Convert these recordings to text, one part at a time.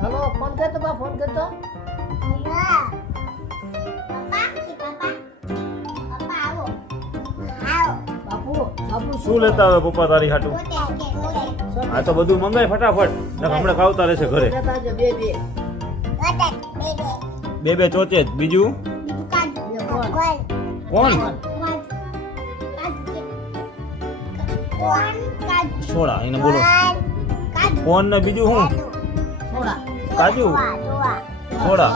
Hello phone कर तो बा फोन कर तो बापू बापू શું લેતા આવે પપ્પા તારી હાટું? આ તો બધું મંગાય ફટાફટ, નકર હમણાં ખાવતા રહેશે ઘરે. બે બે ચોચે જ. બીજું કોણ? સોડા. એને બોલો કોણ ને બીજું શું? सोडा કાજુ સોડા.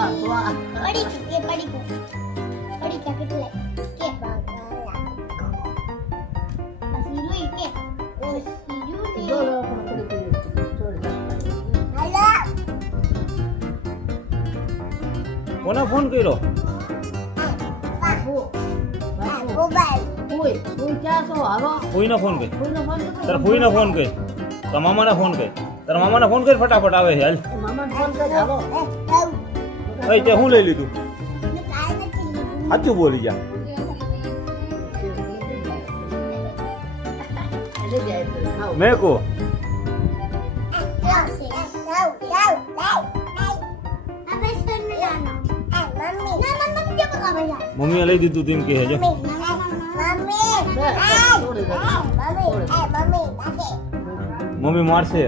કોને ફોન કર્યો? बापू कोई कोई क्या सो हरो ફૂઈને ફોન કર. कोई ना फोन कर તારા ફૂઈને ફોન કર. તારા મામાને ફોન કર. તારા મામાને ફોન કર, ફટાફટ આવે છે. હાલ. मामा फोन कर हेलो એ તે શું લઈ લીધું? સાચું બોલી જા. ले जाए तो खाओ મેં કહો મમ્મીએ લઈ દીધું તેમ કહે છે. મમ્મી મારશે.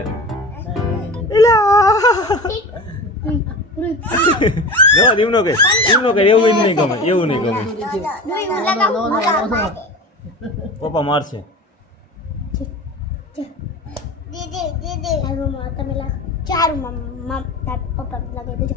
જવા દે, એમ નો કહે. એવું જ નહીં ગમે, એવું નહીં ગમે. પપ્પા મારશે. દીદી દીદી ચાર પપ્પા લગાવી દેજો